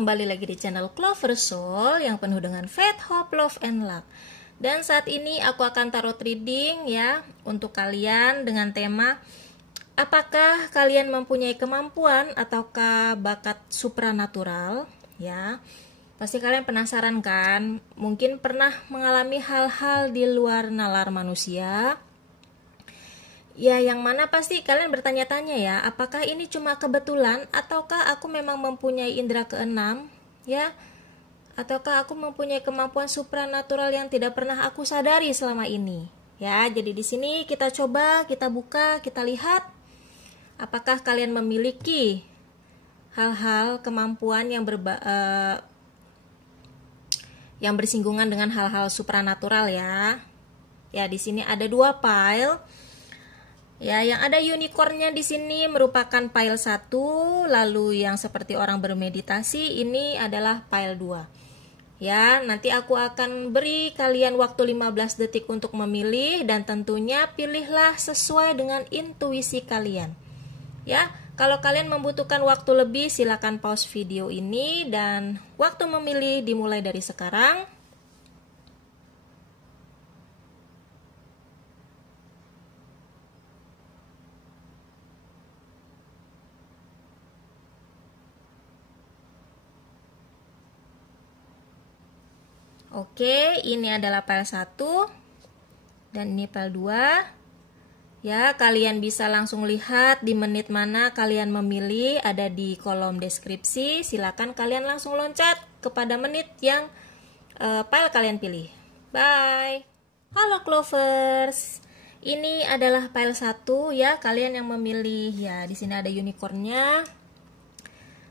kembali lagi di channel Clover Soul yang penuh dengan faith, hope, love, and luck. Dan saat ini aku akan tarot reading ya untuk kalian dengan tema apakah kalian mempunyai kemampuan ataukah bakat supranatural ya. Pasti kalian penasaran kan? Mungkin pernah mengalami hal-hal di luar nalar manusia. Ya, yang mana pasti kalian bertanya-tanya ya, apakah ini cuma kebetulan ataukah aku memang mempunyai indera keenam, ya? Ataukah aku mempunyai kemampuan supranatural yang tidak pernah aku sadari selama ini? Ya, jadi di sini kita coba, kita buka, kita lihat apakah kalian memiliki hal-hal kemampuan yang bersinggungan dengan hal-hal supranatural ya. Ya, di sini ada 2 pile. Ya, yang ada unicornnya di sini merupakan pile 1, lalu yang seperti orang bermeditasi ini adalah pile 2. Ya, nanti aku akan beri kalian waktu 15 detik untuk memilih dan tentunya pilihlah sesuai dengan intuisi kalian. Ya, kalau kalian membutuhkan waktu lebih silakan pause video ini dan waktu memilih dimulai dari sekarang. Oke, ini adalah file 1 dan ini file 2. Ya, kalian bisa langsung lihat di menit mana kalian memilih, ada di kolom deskripsi. Silakan kalian langsung loncat kepada menit yang file kalian pilih. Bye. Halo Clovers. Ini adalah file 1 ya, kalian yang memilih ya. Di sini ada unicornnya.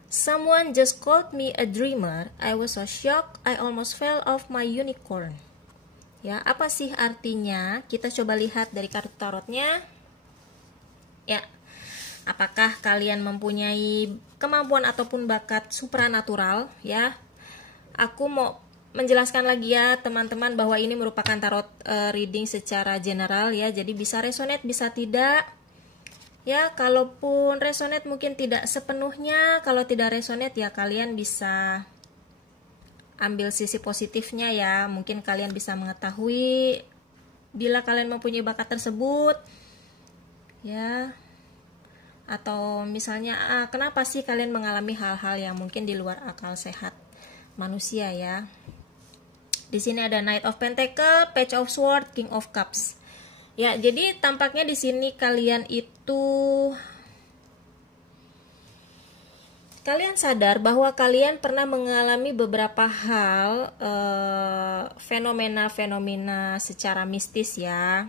Someone just called me a dreamer. I was so shocked, I almost fell off my unicorn. Ya, apa sih artinya? Kita coba lihat dari kartu tarotnya. Ya, apakah kalian mempunyai kemampuan ataupun bakat supranatural? Ya, aku mau menjelaskan lagi ya teman-teman bahwa ini merupakan tarot reading secara general ya. Jadi bisa resonate, bisa tidak. Ya, kalaupun resonate mungkin tidak sepenuhnya, kalau tidak resonate ya kalian bisa ambil sisi positifnya ya. Mungkin kalian bisa mengetahui bila kalian mempunyai bakat tersebut. Ya. Atau misalnya kenapa sih kalian mengalami hal-hal yang mungkin di luar akal sehat manusia ya. Di sini ada Knight of Pentacle, Page of Swords, King of Cups. Ya, jadi tampaknya di sini kalian sadar bahwa kalian pernah mengalami beberapa hal fenomena-fenomena secara mistis ya.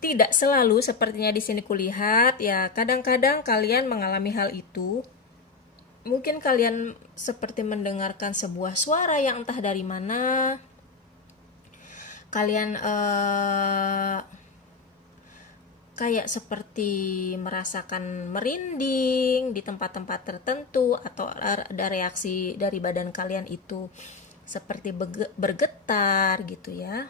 Tidak selalu sepertinya di sini kulihat ya, kadang-kadang kalian mengalami hal itu. Mungkin kalian seperti mendengarkan sebuah suara yang entah dari mana. Kalian kayak seperti merasakan merinding di tempat-tempat tertentu atau ada reaksi dari badan kalian itu seperti bergetar gitu ya.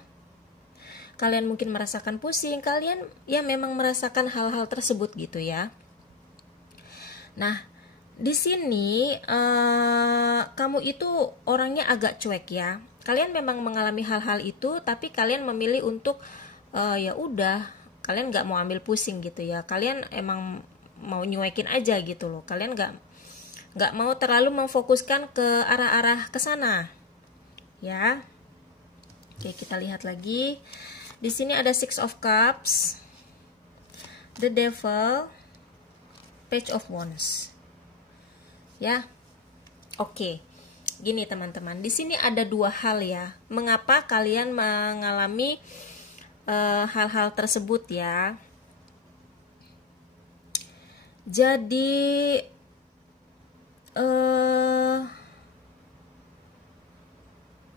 Kalian mungkin merasakan pusing, kalian ya memang merasakan hal-hal tersebut gitu ya. Nah, di sini kamu itu orangnya agak cuek ya. Kalian memang mengalami hal-hal itu, tapi kalian memilih untuk ya udah, kalian nggak mau ambil pusing gitu ya. Kalian emang mau nyuekin aja gitu loh. Kalian nggak mau terlalu memfokuskan ke arah-arah ke sana, ya. Oke, kita lihat lagi. Di sini ada Six of Cups, The Devil, Page of Wands, ya. Oke. Gini teman-teman, di sini ada 2 hal ya. Mengapa kalian mengalami hal-hal tersebut ya? Jadi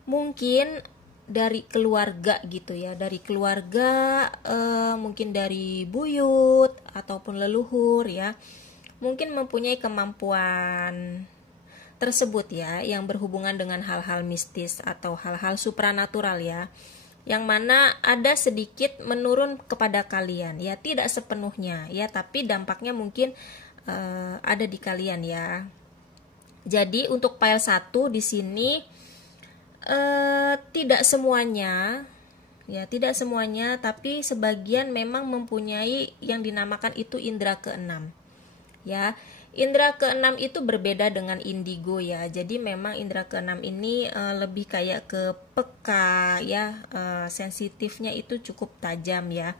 mungkin dari keluarga gitu ya, dari keluarga, mungkin dari buyut ataupun leluhur ya, mungkin mempunyai kemampuan tersebut ya, yang berhubungan dengan hal-hal mistis atau hal-hal supranatural ya, yang mana ada sedikit menurun kepada kalian ya, tidak sepenuhnya ya, tapi dampaknya mungkin ada di kalian ya. Jadi untuk file 1 di sini tidak semuanya, ya tidak semuanya, tapi sebagian memang mempunyai yang dinamakan itu indera keenam. Ya, indera keenam itu berbeda dengan indigo ya. Jadi memang indera keenam ini lebih kayak ke peka ya, sensitifnya itu cukup tajam ya.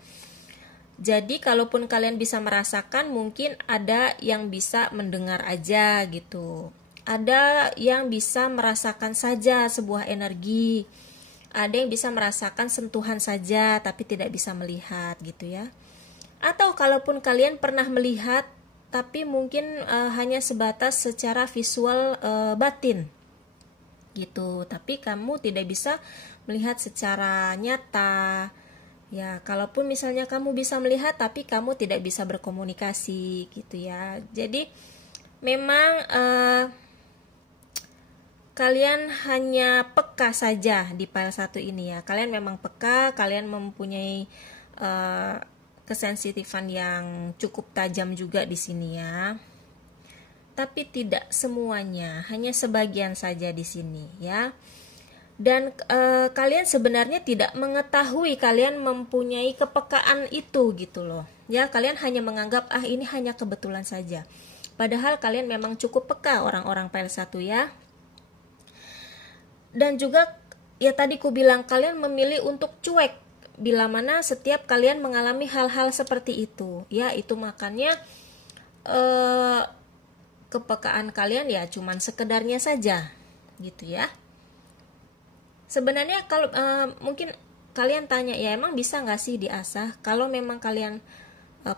Jadi kalaupun kalian bisa merasakan, mungkin ada yang bisa mendengar aja gitu. Ada yang bisa merasakan saja sebuah energi. Ada yang bisa merasakan sentuhan saja tapi tidak bisa melihat gitu ya. Atau kalaupun kalian pernah melihat tapi mungkin hanya sebatas secara visual batin gitu. Tapi kamu tidak bisa melihat secara nyata. Ya, kalaupun misalnya kamu bisa melihat tapi kamu tidak bisa berkomunikasi gitu ya. Jadi memang kalian hanya peka saja di file 1 ini ya. Kalian memang peka, kalian mempunyai kesensitifan yang cukup tajam juga di sini ya. Tapi tidak semuanya, hanya sebagian saja di sini ya. Dan kalian sebenarnya tidak mengetahui kalian mempunyai kepekaan itu gitu loh. Ya, kalian hanya menganggap ini hanya kebetulan saja. Padahal kalian memang cukup peka orang-orang file 1 ya. Dan juga ya tadi ku bilang kalian memilih untuk cuek bila mana setiap kalian mengalami hal-hal seperti itu. Ya, itu makanya kepekaan kalian ya cuman sekedarnya saja gitu ya. Sebenarnya kalau mungkin kalian tanya ya emang bisa nggak sih diasah? Kalau memang kalian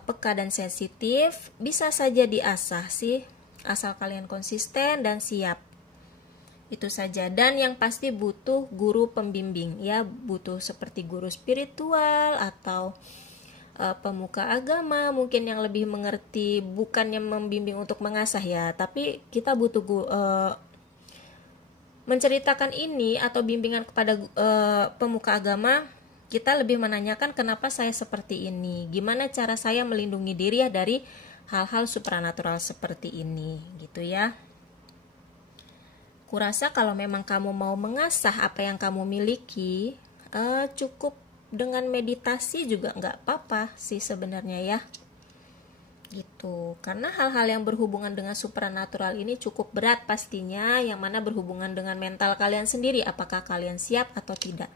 peka dan sensitif, bisa saja diasah sih, asal kalian konsisten dan siap. Itu saja. Dan yang pasti butuh guru pembimbing ya, butuh seperti guru spiritual atau pemuka agama mungkin yang lebih mengerti, bukannya membimbing untuk mengasah ya, tapi kita butuh menceritakan ini atau bimbingan kepada pemuka agama. Kita lebih menanyakan kenapa saya seperti ini, gimana cara saya melindungi diri ya dari hal-hal supranatural seperti ini gitu ya. Kurasa kalau memang kamu mau mengasah apa yang kamu miliki, cukup dengan meditasi juga nggak apa-apa sih sebenarnya ya. Gitu. Karena hal-hal yang berhubungan dengan supranatural ini cukup berat pastinya, yang mana berhubungan dengan mental kalian sendiri, apakah kalian siap atau tidak.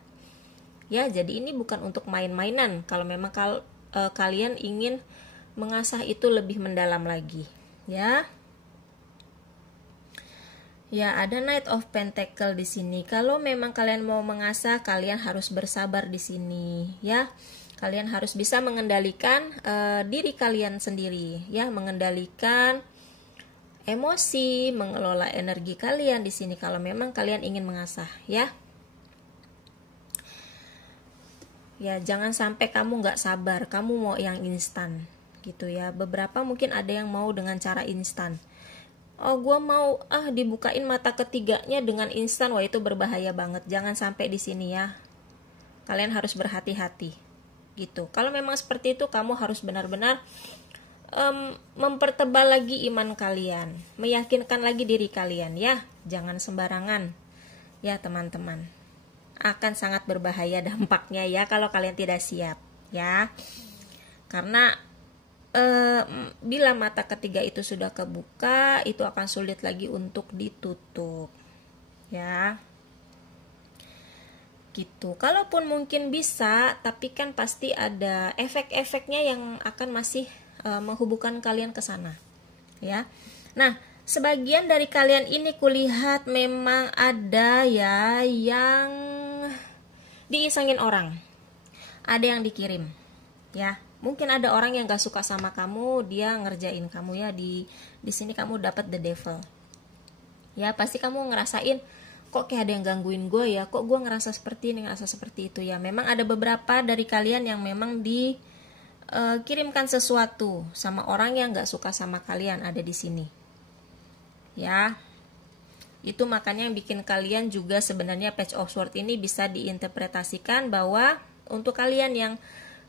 Ya, jadi ini bukan untuk main-mainan. Kalau memang kalian ingin mengasah itu lebih mendalam lagi, ya. Ya, ada Knight of Pentacle di sini. Kalau memang kalian mau mengasah, kalian harus bersabar di sini, ya. Kalian harus bisa mengendalikan diri kalian sendiri, ya, mengendalikan emosi, mengelola energi kalian di sini kalau memang kalian ingin mengasah, ya. Ya, jangan sampai kamu nggak sabar, kamu mau yang instan, gitu ya. Beberapa mungkin ada yang mau dengan cara instan. Oh, gue mau dibukain mata ketiganya dengan instan. Wah, itu berbahaya banget. Jangan sampai di sini ya. Kalian harus berhati-hati gitu. Kalau memang seperti itu, kamu harus benar-benar mempertebal lagi iman kalian, meyakinkan lagi diri kalian ya. Jangan sembarangan ya teman-teman. Akan sangat berbahaya dampaknya ya kalau kalian tidak siap ya. Karena bila mata ketiga itu sudah kebuka, itu akan sulit lagi untuk ditutup ya, gitu. Kalaupun mungkin bisa, tapi kan pasti ada efek-efeknya yang akan masih menghubungkan kalian ke sana ya. Nah, sebagian dari kalian ini kulihat memang ada ya yang diisengin orang, ada yang dikirim ya. Mungkin ada orang yang gak suka sama kamu, dia ngerjain kamu ya, di sini kamu dapat the devil. Ya, pasti kamu ngerasain kok kayak ada yang gangguin gue ya, kok gue ngerasa seperti ini, ngerasa seperti itu ya. Memang ada beberapa dari kalian yang memang dikirimkan sesuatu sama orang yang gak suka sama kalian, ada di sini. Ya. Itu makanya yang bikin kalian juga sebenarnya Page of Swords ini bisa diinterpretasikan bahwa untuk kalian yang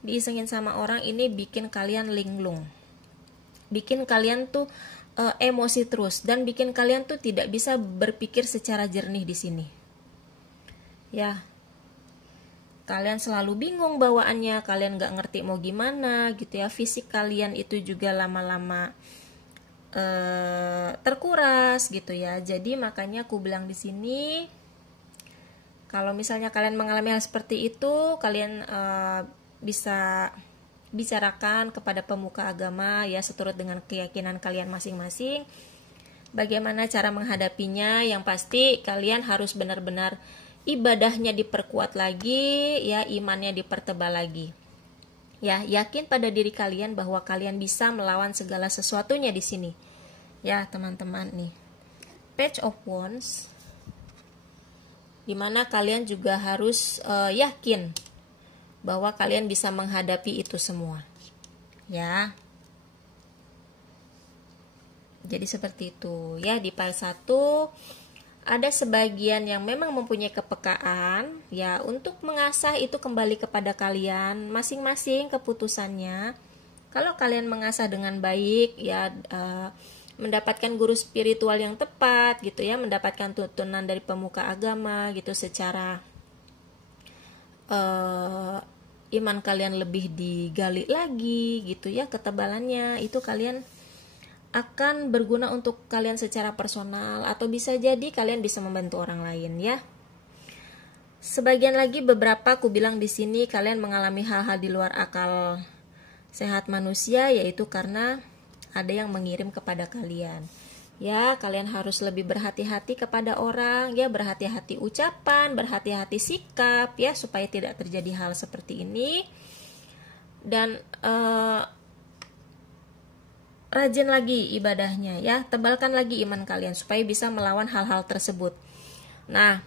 diisengin sama orang ini bikin kalian linglung, bikin kalian tuh emosi terus dan bikin kalian tuh tidak bisa berpikir secara jernih di sini. Ya, kalian selalu bingung bawaannya, kalian nggak ngerti mau gimana gitu ya. Fisik kalian itu juga lama-lama terkuras gitu ya. Jadi makanya aku bilang di sini, kalau misalnya kalian mengalami hal seperti itu, kalian bisa bicarakan kepada pemuka agama ya, seturut dengan keyakinan kalian masing-masing. Bagaimana cara menghadapinya? Yang pasti kalian harus benar-benar ibadahnya diperkuat lagi ya, imannya dipertebal lagi. Ya, yakin pada diri kalian bahwa kalian bisa melawan segala sesuatunya di sini. Ya, teman-teman nih. Page of Wands. Dimana kalian juga harus yakin bahwa kalian bisa menghadapi itu semua. Ya. Jadi seperti itu. Ya, di pile 1 ada sebagian yang memang mempunyai kepekaan ya, untuk mengasah itu kembali kepada kalian masing-masing keputusannya. Kalau kalian mengasah dengan baik ya, mendapatkan guru spiritual yang tepat gitu ya, mendapatkan tuntunan dari pemuka agama gitu, secara iman kalian lebih digali lagi gitu ya, ketebalannya itu kalian akan berguna untuk kalian secara personal, atau bisa jadi kalian bisa membantu orang lain ya. Sebagian lagi, beberapa aku bilang di sini kalian mengalami hal-hal di luar akal sehat manusia, yaitu karena ada yang mengirim kepada kalian. Ya, kalian harus lebih berhati-hati kepada orang ya, berhati-hati ucapan, berhati-hati sikap ya, supaya tidak terjadi hal seperti ini. Dan rajin lagi ibadahnya ya, tebalkan lagi iman kalian supaya bisa melawan hal-hal tersebut. Nah,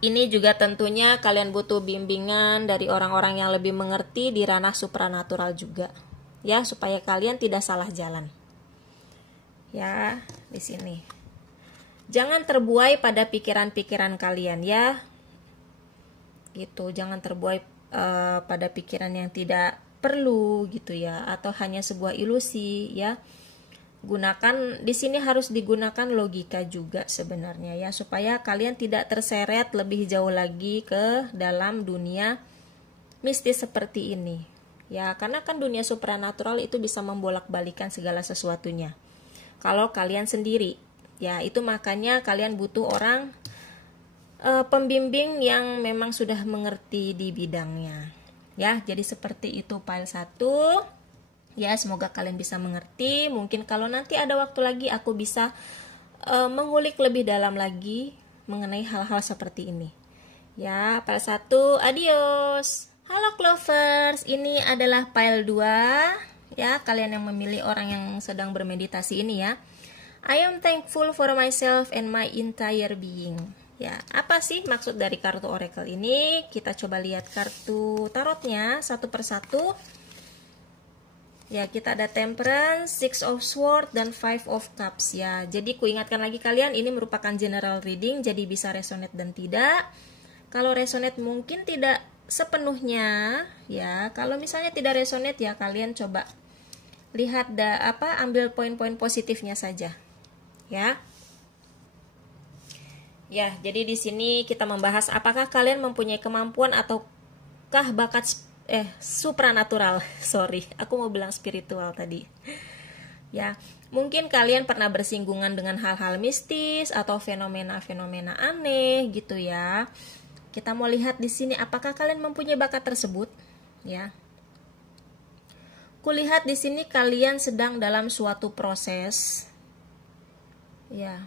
ini juga tentunya kalian butuh bimbingan dari orang-orang yang lebih mengerti di ranah supranatural juga ya, supaya kalian tidak salah jalan. Ya, di sini. Jangan terbuai pada pikiran-pikiran kalian ya. Gitu, jangan terbuai pada pikiran yang tidak perlu gitu ya, atau hanya sebuah ilusi ya. Gunakan di sini, harus digunakan logika juga sebenarnya ya, supaya kalian tidak terseret lebih jauh lagi ke dalam dunia mistis seperti ini ya, karena kan dunia supranatural itu bisa membolak-balikan segala sesuatunya kalau kalian sendiri ya. Itu makanya kalian butuh orang pembimbing yang memang sudah mengerti di bidangnya. Ya, jadi seperti itu pile 1. Ya, semoga kalian bisa mengerti. Mungkin kalau nanti ada waktu lagi aku bisa mengulik lebih dalam lagi mengenai hal-hal seperti ini. Ya, pile 1, adios. Halo Clovers, ini adalah pile 2. Ya, kalian yang memilih orang yang sedang bermeditasi ini ya. I am thankful for myself and my entire being. Ya, apa sih maksud dari kartu oracle ini? Kita coba lihat kartu tarotnya satu persatu. Ya, kita ada Temperance, Six of Swords, dan Five of Cups ya. Jadi ku ingatkan lagi kalian, ini merupakan general reading, jadi bisa resonate dan tidak. Kalau resonate mungkin tidak sepenuhnya ya. Kalau misalnya tidak resonate ya, kalian coba lihat ambil poin-poin positifnya saja. Ya. Ya, jadi di sini kita membahas apakah kalian mempunyai kemampuan ataukah bakat supranatural. Sorry, aku mau bilang spiritual tadi. Ya, mungkin kalian pernah bersinggungan dengan hal-hal mistis atau fenomena-fenomena aneh gitu ya. Kita mau lihat di sini apakah kalian mempunyai bakat tersebut, ya. Kulihat di sini kalian sedang dalam suatu proses. Ya.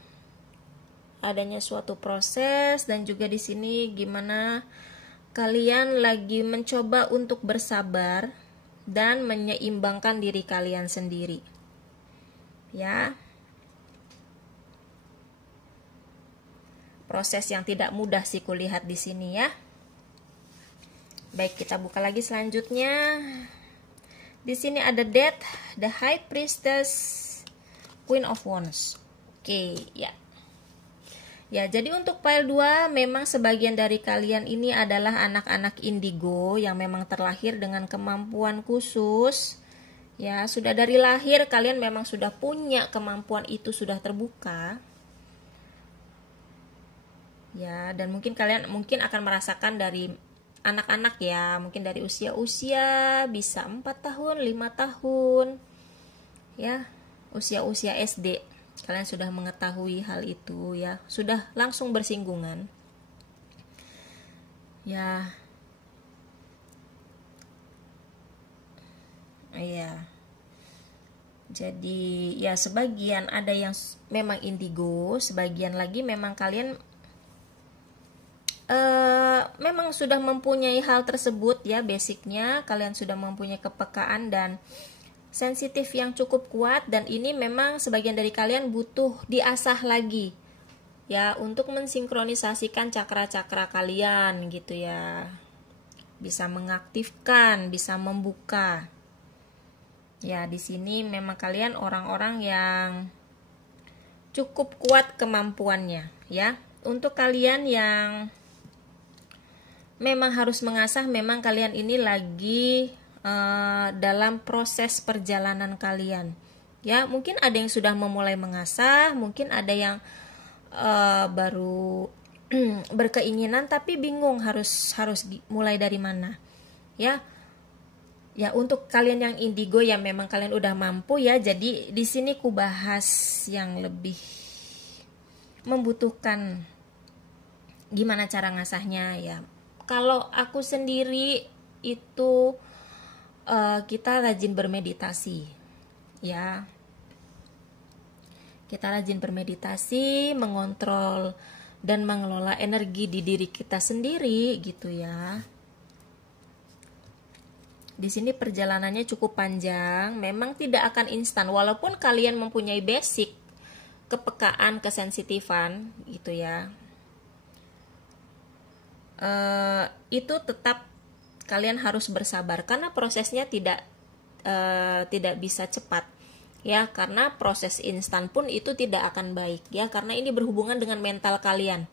Adanya suatu proses, dan juga di sini gimana kalian lagi mencoba untuk bersabar dan menyeimbangkan diri kalian sendiri. Ya. Proses yang tidak mudah sih kulihat di sini ya. Baik, kita buka lagi selanjutnya. Di sini ada Death, the High Priestess, Queen of Wands. Oke, ya. Ya, jadi untuk pile 2 memang sebagian dari kalian ini adalah anak-anak indigo yang memang terlahir dengan kemampuan khusus Ya, sudah dari lahir kalian memang sudah punya kemampuan itu, sudah terbuka. Ya, dan mungkin kalian akan merasakan dari anak-anak ya, mungkin dari usia-usia bisa 4 tahun, 5 tahun. Ya, usia-usia SD. Kalian sudah mengetahui hal itu ya, sudah langsung bersinggungan. Ya. Iya. Jadi ya sebagian ada yang memang indigo, sebagian lagi memang kalian memang sudah mempunyai hal tersebut ya, basicnya kalian sudah mempunyai kepekaan dan sensitif yang cukup kuat, dan ini memang sebagian dari kalian butuh diasah lagi ya untuk mensinkronisasikan cakra-cakra kalian gitu ya, bisa mengaktifkan, bisa membuka. Ya, di sini memang kalian orang-orang yang cukup kuat kemampuannya ya. Untuk kalian yang memang harus mengasah, memang kalian ini lagi dalam proses perjalanan kalian. Ya, mungkin ada yang sudah memulai mengasah, mungkin ada yang baru berkeinginan tapi bingung harus mulai dari mana. Ya, untuk kalian yang indigo yang memang kalian udah mampu ya, jadi di sini ku bahas yang lebih membutuhkan gimana cara ngasahnya ya. Kalau aku sendiri itu kita rajin bermeditasi ya. Kita rajin bermeditasi, mengontrol dan mengelola energi di diri kita sendiri gitu ya. Di sini perjalanannya cukup panjang, memang tidak akan instan walaupun kalian mempunyai basic kepekaan, kesensitifan gitu ya. Itu tetap kalian harus bersabar karena prosesnya tidak bisa cepat ya, karena proses instan pun itu tidak akan baik ya, karena ini berhubungan dengan mental kalian.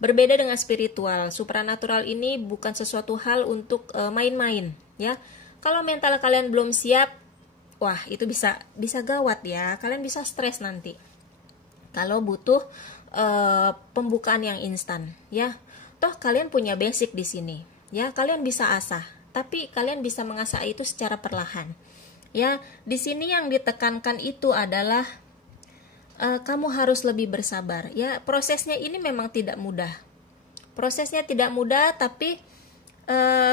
Berbeda dengan spiritual, supranatural ini bukan sesuatu hal untuk main-main ya. Kalau mental kalian belum siap, wah itu bisa gawat ya. Kalian bisa stres nanti kalau butuh pembukaan yang instan ya. Toh kalian punya basic di sini ya, kalian bisa asah, tapi kalian bisa mengasah itu secara perlahan ya. Di sini yang ditekankan itu adalah kamu harus lebih bersabar ya. Prosesnya ini memang tidak mudah. Prosesnya tidak mudah, tapi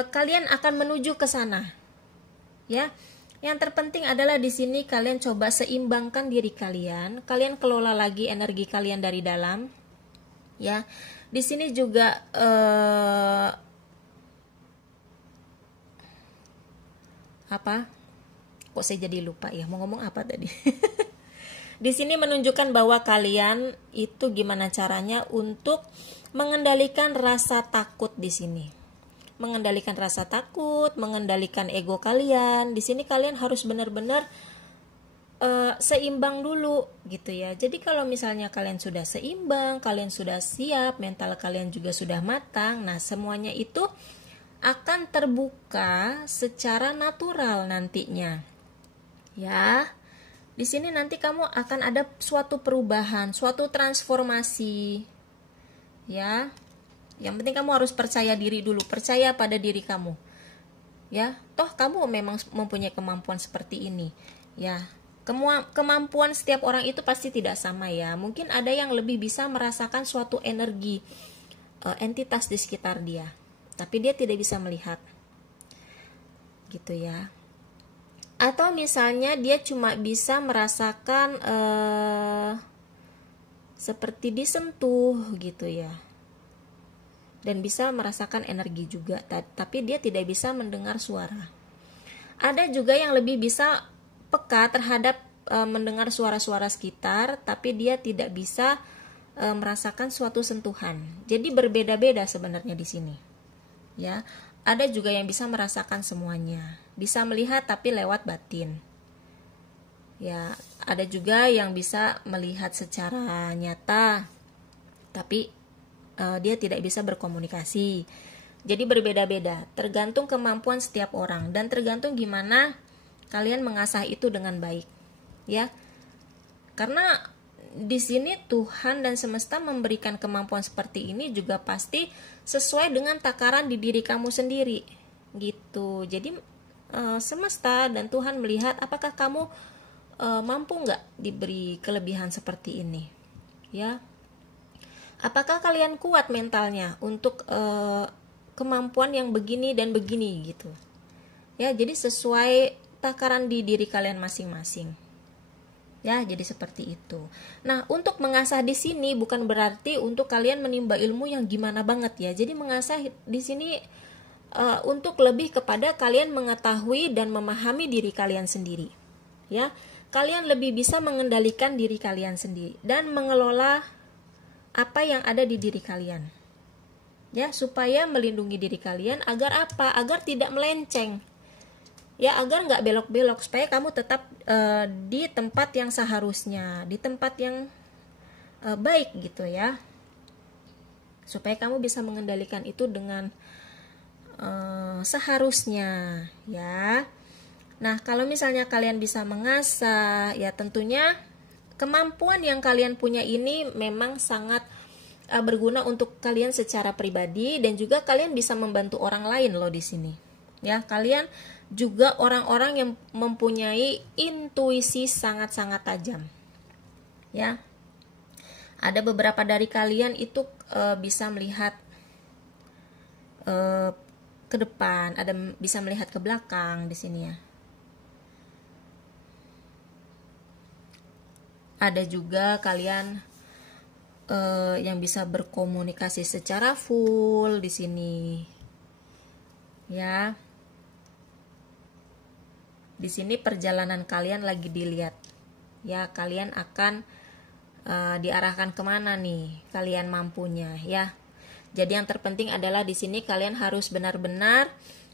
kalian akan menuju ke sana. Ya. Yang terpenting adalah di sini kalian coba seimbangkan diri kalian. Kalian kelola lagi energi kalian dari dalam. Ya. Di sini juga apa? Kok saya jadi lupa ya, mau ngomong apa tadi? Di sini menunjukkan bahwa kalian itu gimana caranya untuk mengendalikan rasa takut di sini. Mengendalikan rasa takut, mengendalikan ego kalian. Di sini kalian harus benar-benar seimbang dulu gitu ya. Jadi kalau misalnya kalian sudah seimbang, kalian sudah siap, mental kalian juga sudah matang, nah semuanya itu akan terbuka secara natural nantinya. Ya. Di sini nanti kamu akan ada suatu perubahan, suatu transformasi. Ya. Yang penting kamu harus percaya diri dulu, percaya pada diri kamu. Ya, toh kamu memang mempunyai kemampuan seperti ini. Ya. Kemampuan setiap orang itu pasti tidak sama ya. Mungkin ada yang lebih bisa merasakan suatu energi entitas di sekitar dia, tapi dia tidak bisa melihat. Gitu ya. Atau misalnya dia cuma bisa merasakan seperti disentuh gitu ya, dan bisa merasakan energi juga, tapi dia tidak bisa mendengar suara. Ada juga yang lebih bisa peka terhadap mendengar suara-suara sekitar, tapi dia tidak bisa merasakan suatu sentuhan. Jadi berbeda-beda sebenarnya di sini. Ya, ada juga yang bisa merasakan semuanya, bisa melihat tapi lewat batin. Ya, ada juga yang bisa melihat secara nyata, tapi dia tidak bisa berkomunikasi. Jadi berbeda-beda, tergantung kemampuan setiap orang dan tergantung gimana kalian mengasah itu dengan baik, ya. Karena di sini Tuhan dan semesta memberikan kemampuan seperti ini juga pasti sesuai dengan takaran di diri kamu sendiri, gitu. Jadi semesta dan Tuhan melihat apakah kamu mampu nggak diberi kelebihan seperti ini, ya. Apakah kalian kuat mentalnya untuk kemampuan yang begini dan begini, gitu. Ya, jadi sesuai takaran di diri kalian masing-masing. Ya, jadi seperti itu. Nah, untuk mengasah di sini bukan berarti untuk kalian menimba ilmu yang gimana banget ya. Jadi mengasah di sini untuk lebih kepada kalian mengetahui dan memahami diri kalian sendiri. Ya, kalian lebih bisa mengendalikan diri kalian sendiri dan mengelola apa yang ada di diri kalian. Ya, supaya melindungi diri kalian agar apa? Agar tidak melenceng. Ya, agar nggak belok-belok, supaya kamu tetap di tempat yang seharusnya, di tempat yang baik, gitu ya. Supaya kamu bisa mengendalikan itu dengan seharusnya, ya. Nah, kalau misalnya kalian bisa mengasah, ya tentunya kemampuan yang kalian punya ini memang sangat berguna untuk kalian secara pribadi, dan juga kalian bisa membantu orang lain loh di sini. Ya, kalian juga orang-orang yang mempunyai intuisi sangat-sangat tajam. Ya. Ada beberapa dari kalian itu bisa melihat ke depan, ada bisa melihat ke belakang di sini ya. Ada juga kalian yang bisa berkomunikasi secara full di sini. Ya. Di sini perjalanan kalian lagi dilihat. Ya, kalian akan diarahkan kemana nih kalian mampunya, ya. Jadi yang terpenting adalah di sini kalian harus benar-benar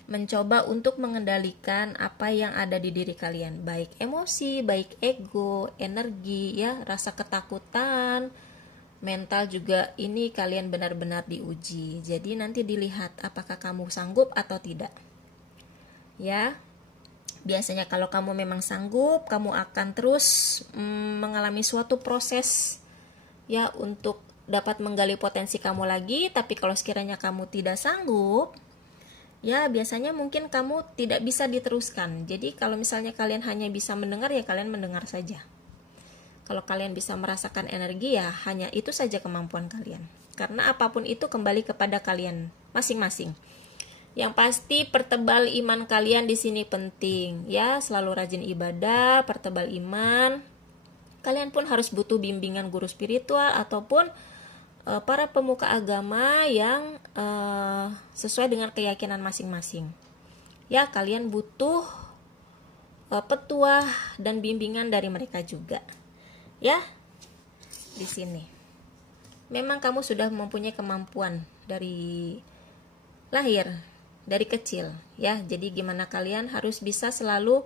mencoba untuk mengendalikan apa yang ada di diri kalian, baik emosi, baik ego, energi, ya, rasa ketakutan, mental juga. Ini kalian benar-benar diuji. Jadi nanti dilihat apakah kamu sanggup atau tidak. Ya. Biasanya kalau kamu memang sanggup, kamu akan terus mengalami suatu proses ya untuk dapat menggali potensi kamu lagi. Tapi kalau sekiranya kamu tidak sanggup, ya biasanya mungkin kamu tidak bisa diteruskan. Jadi kalau misalnya kalian hanya bisa mendengar, ya kalian mendengar saja. Kalau kalian bisa merasakan energi, ya hanya itu saja kemampuan kalian. Karena apapun itu kembali kepada kalian masing-masing. Yang pasti pertebal iman kalian di sini penting, ya. Selalu rajin ibadah, pertebal iman. Kalian pun harus butuh bimbingan guru spiritual ataupun para pemuka agama yang sesuai dengan keyakinan masing-masing. Ya, kalian butuh petuah dan bimbingan dari mereka juga. Ya, di sini. Memang kamu sudah mempunyai kemampuan dari lahir, dari kecil, ya. Jadi gimana kalian harus bisa selalu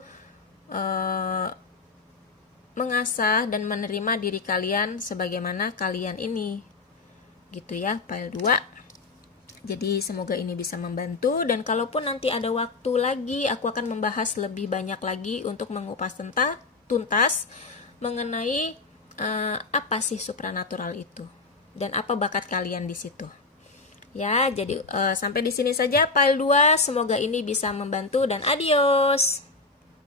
mengasah dan menerima diri kalian sebagaimana kalian ini, gitu ya, file 2. Jadi semoga ini bisa membantu, dan kalaupun nanti ada waktu lagi, aku akan membahas lebih banyak lagi untuk mengupas tuntas mengenai apa sih supranatural itu dan apa bakat kalian di situ. Ya, jadi sampai di sini saja file 2. Semoga ini bisa membantu dan adios.